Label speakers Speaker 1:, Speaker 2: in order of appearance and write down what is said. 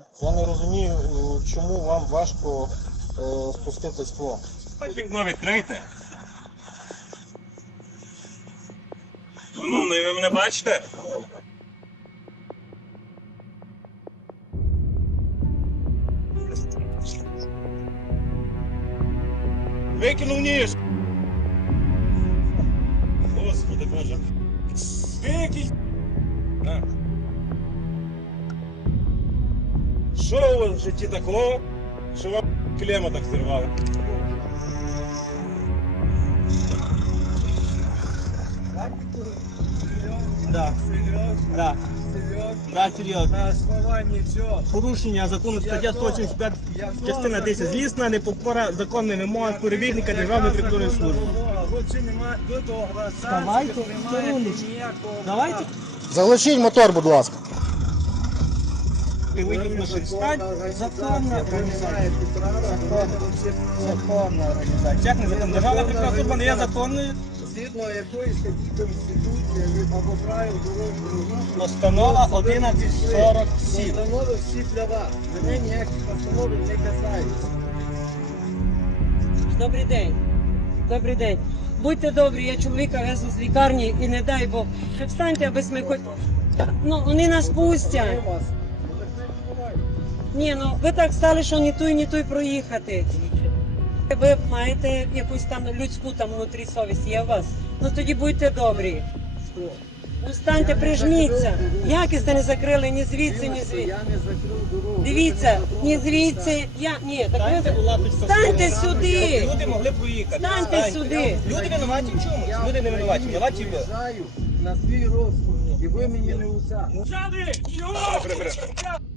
Speaker 1: Я не розумію, чому вам важко спустити скло.
Speaker 2: Вікно відкрийте. Шановний, ви мене бачите? Викинув ніж. Господи Боже. Викинь. Що у вас в житті такого, що вам клема так зірвали?
Speaker 3: Да. Да. Да, серйозно.
Speaker 4: На основании чего?
Speaker 3: Порушення закону стаття 185, частина 10. Злісна непокора законним вимогам перевірника Державної прикордонної служби.
Speaker 4: Лучше немає до того.
Speaker 3: Вставайте, стороннички. Давайте.
Speaker 1: Заглушіть мотор, будь ласка.
Speaker 3: Ви вийдіть на шестать. Законна організація. Законна організація. Як не закон? Державна прикордонна служба не є законною.
Speaker 4: Згідно якоїсь статті Конституції або правил дорожнього руху.
Speaker 3: Постанова 1147.
Speaker 4: Постанови всі для вас. Мене ніякі постанови не касаються.
Speaker 5: Добрий день. Добрий день. Будьте добрі, я чоловіка везу з лікарні і не дай Бог. Ви встаньте, аби ми хоч... Ну, вони нас пустять.
Speaker 4: У вас.
Speaker 5: Ні, ну ви так стали, що ні той проїхати. Ви маєте якусь там людську там внутрі совість, є у вас? Ну тоді будьте добрі. Устаньте, прижміться. Якість не закрили ні звідси, ні звідси.
Speaker 4: Я не закрив дорогу.
Speaker 5: Дивіться, ні звідси, ні, так
Speaker 3: Станьте,
Speaker 5: ви...
Speaker 3: будь ласка,
Speaker 5: Станьте
Speaker 3: щоб
Speaker 5: сюди!
Speaker 3: люди могли проїхати.
Speaker 5: Станьте сюди!
Speaker 3: Люди винуваті в чому? Люди не винуваті. Винуваті ви.
Speaker 4: Приїжджаю на свій розсуд, і ви мені не усадите.
Speaker 2: Сяди! Чого?